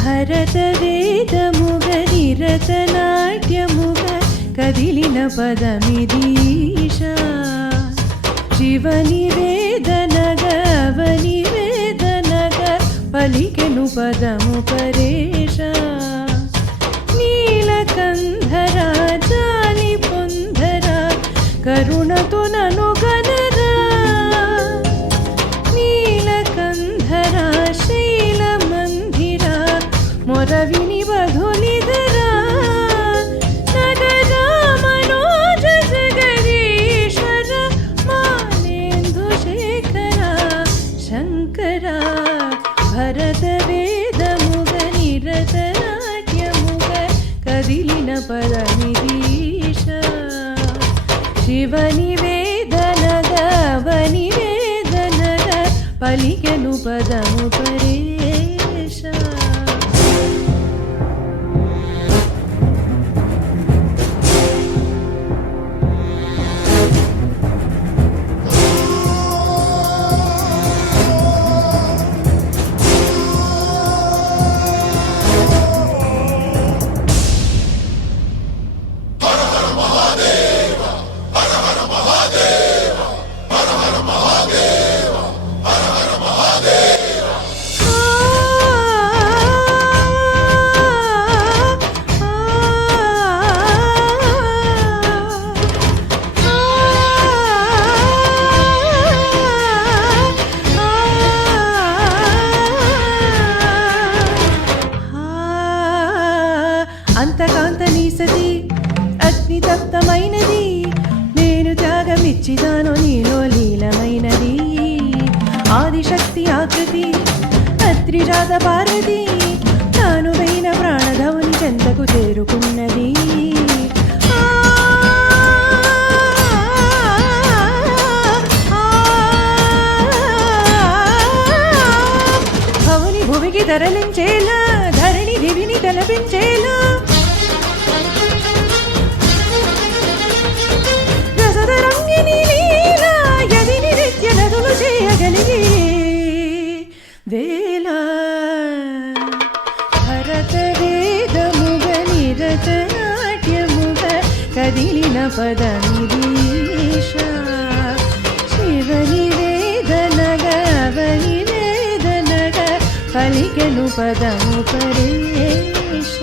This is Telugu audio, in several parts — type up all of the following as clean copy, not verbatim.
భరత వేదముగ నిరతనాట్యముగ కదిలిన పదమిదీశా శివని వేదనగ అవని వేదనగ పలికెను పదము పరేశ నీలకంధర జాలి పొందర కరుణతో నను గనరా నీలకంధర శైల మందిర మొరవిని బధులిదరా నగర మనోజ జగదీశ్వర మానేందు శేఖర శంకర భరత వేదముగ నిరతనాట్యముగ కదిలిన పదమిదీశ శివని వేదనగ అవని వేదనగ పలికెను పదము పరేశ అంతకాంత నీ సతి అగ్నితప్తమైనది నేను త్యాగమిచ్చిదాను నీలో లీలమైనది ఆదిశక్తి ఆకృతి అత్రిజాత పార్వతి తాను వైన ప్రాణధవుని చెంతకు చేరుకున్నది భవుని భూమికి తరలించేలా ధరణి దివిని తలపించేలా రసదరంగిని లీలా యదిని నిత్య నదులు చేయగలిగి వేళ భరత వేదముగ నిరతనాట్యముగ కదిలిన పదమిదీశ శివని వేదనగ అవని వేదనగ పలికెను పదము పరేశ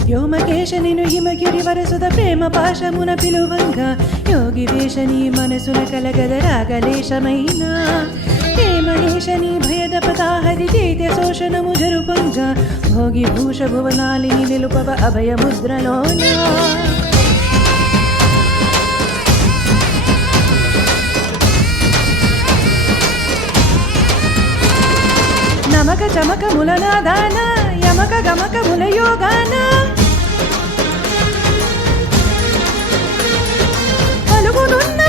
వ్యోమకేశ నిను హిమగిరి వరసుద ప్రేమ పాశమున పిలువంగా యోగి వేషని మనసున కలగద రాగలేశమైన హేమహేషని భయద పతాహరి చైత్య శోషణము జరుపంగా భోగి భూష భువనాలిని నిలుపవ అభయముద్రలోన నమక చమక ములనాదాన యమక గమక ములయోగాన పలుగునున్న